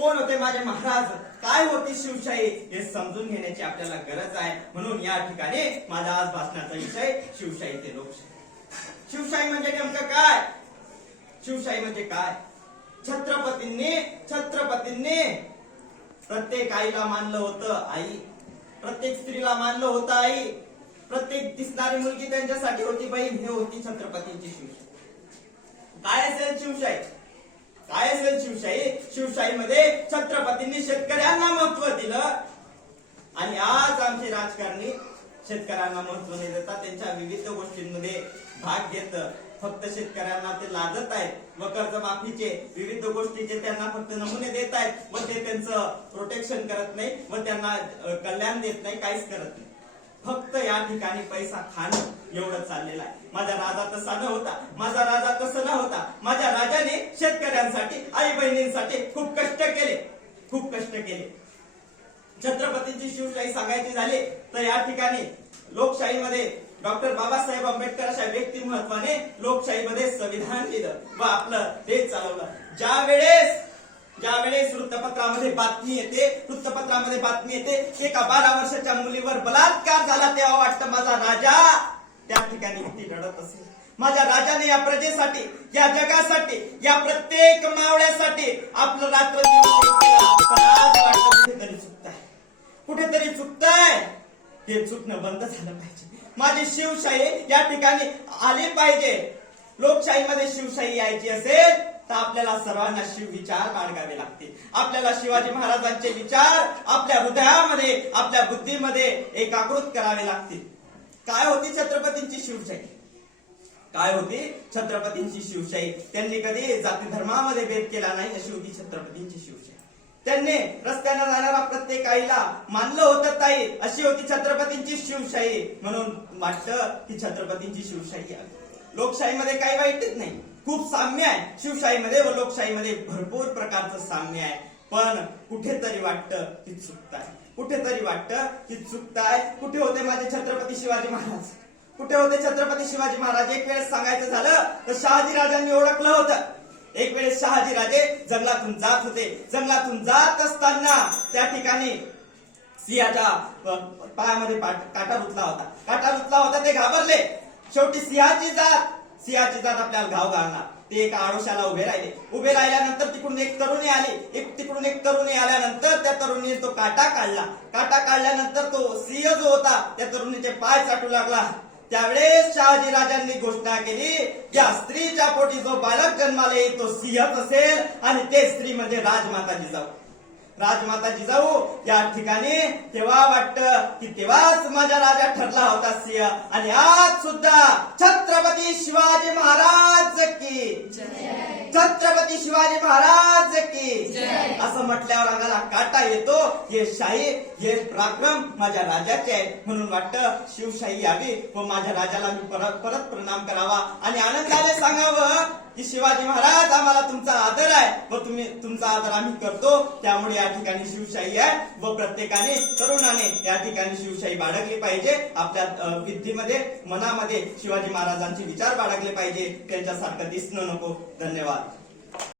कोण होते माझे महाराज, काय होती शिवशाही हे समजून घेण्याची आपल्याला गरज आहे. म्हणून या ठिकाणी माझा आज भाषणाचा विषय शिवशाही ते लोकशाही. शिवशाही म्हणजे नेमकं काय? शिवशाही म्हणजे काय? छत्रपतींनी प्रत्येक आईला मानलं होतं आई, प्रत्येक स्त्रीला मानलं होतं आई, प्रत्येक दिसणारी मुलगी त्यांच्यासाठी होती बहीण. हे होती छत्रपतींची शिवशाही. काय असेल शिवशाही? काय असेल शिवशाही? शिवशाहीमध्ये छत्रपतींनी शेतकऱ्यांना महत्व दिलं आणि आज आमचे राजकारणी शेतकऱ्यांना महत्व न देता त्यांच्या विविध गोष्टींमध्ये भाग घेत फक्त शेतकऱ्यांना ते लादत आहेत व कर्जमाफीचे विविध गोष्टीचे त्यांना फक्त नमुने देत आहेत व ते त्यांचं प्रोटेक्शन करत नाही व त्यांना कल्याण देत नाही, काहीच करत नाही. फक्त या ठिकाणी पैसा खाणं एवढं चाललेलं आहे. माझा राजा तसा न होता, माझा राजा तसं न होता. माझ्या राजाने शेतकऱ्यांसाठी, आई बहिणींसाठी खूप कष्ट केले. छत्रपतींची शिवशाही सांगायची झाली तर या ठिकाणी लोकशाहीमध्ये डॉक्टर बाबासाहेब आंबेडकर अशा व्यक्तिमत्वाने लोकशाहीमध्ये संविधान लिहिलं व आपलं देश चालवलं. ज्यावेळेस वृत्तपत्रामध्ये बातमी येते एका 12 वर्षाच्या मुलीवर बलात्कार झाला, तेव्हा वाटतं माझा राजा त्या ठिकाणी किती रडत असेल. माझ्या राजाने या प्रजेसाठी, या जगासाठी, या प्रत्येक मावळ्यासाठी आपलं रात्र दिवस केलं. पण आज वाटतं कुठेतरी चुकतंय. हे चुकणं बंद झालं पाहिजे. माझी शिवशाही या ठिकाणी आली पाहिजे. लोकशाहीमध्ये शिवशाही यायची असेल तर आपल्याला सर्वांना शिव विचार बाळगावे लागतील. आपल्याला शिवाजी महाराजांचे विचार आपल्या हृदयामध्ये, आपल्या बुद्धीमध्ये एकाकृत करावे लागतील. काय होती छत्रपतींची शिवशाही? काय होती छत्रपतींची शिवशाही? त्यांनी कधी जाती धर्मामध्ये भेद केला नाही, अशी होती छत्रपतींची शिवशाही. त्यांनी रस्त्याने जाणारा प्रत्येक आईला मानलं होतं ताई, अशी होती छत्रपतींची शिवशाही. म्हणून वाटतं की छत्रपतींची शिवशाही आहे. लोकशाहीमध्ये काही वाईटच नाही, खूप साम्य आहे. शिवशाहीमध्ये व लोकशाहीमध्ये भरपूर प्रकारचं साम्य आहे. पण कुठेतरी वाटतं की चुकताय. कुठे होते माझे छत्रपती शिवाजी महाराज? कुठे होते छत्रपती शिवाजी महाराज? एक वेळेस सांगायचं झालं तर शहाजी राजांनी ओळखलं होतं. एक वेळेस शहाजी राजे जंगलातून जात होते. जंगलातून जात असताना त्या ठिकाणी सिंहाच्या पायामध्ये काटा रुतला होता. ते घाबरले. शेवटी सिंहाची जात आपल्याला घाव घालणार. ते एका आडोशाला उभे राहिल्यानंतर तिकडून एक तरुणी आल्यानंतर त्या तरुणीने तो काटा काढल्यानंतर तो सिंह जो होता त्या तरुणीचे पाय चाटू लागला. त्यावेळेस शहाजी राजांनी घोषणा केली, या स्त्रीच्या पोटी जो बालक जन्माला येईल तो सिंहच असेल आणि ते स्त्री म्हणजे राजमाता जिजाऊ. या ठिकाणी तेव्हा वाटतं की तेव्हाच माझा राजा ठरला होता सिंह. आणि आज सुद्धा छत्रपती शिवाजी महाराज की असं म्हटल्यावर अंगाला काटा येतो. हे शाही, हे पराक्रम माझ्या राजाचे आहे. म्हणून वाटतं शिवशाही यावी व माझ्या राजाला मी परत प्रणाम करावा आणि आनंदाने सांगावं की शिवाजी महाराज, आम्हाला तुमचा आदर आहे व तुमचा आदर आम्ही करतो. त्यामुळे या ठिकाणी शिवशाही आहे व प्रत्येकाने, तरुणाने या ठिकाणी शिवशाही बाळगली पाहिजे. आपल्या बुद्धीमध्ये, मनामध्ये शिवाजी महाराजांचे विचार बाळगले पाहिजे. त्यांच्यासारखं दिसणं नको. धन्यवाद.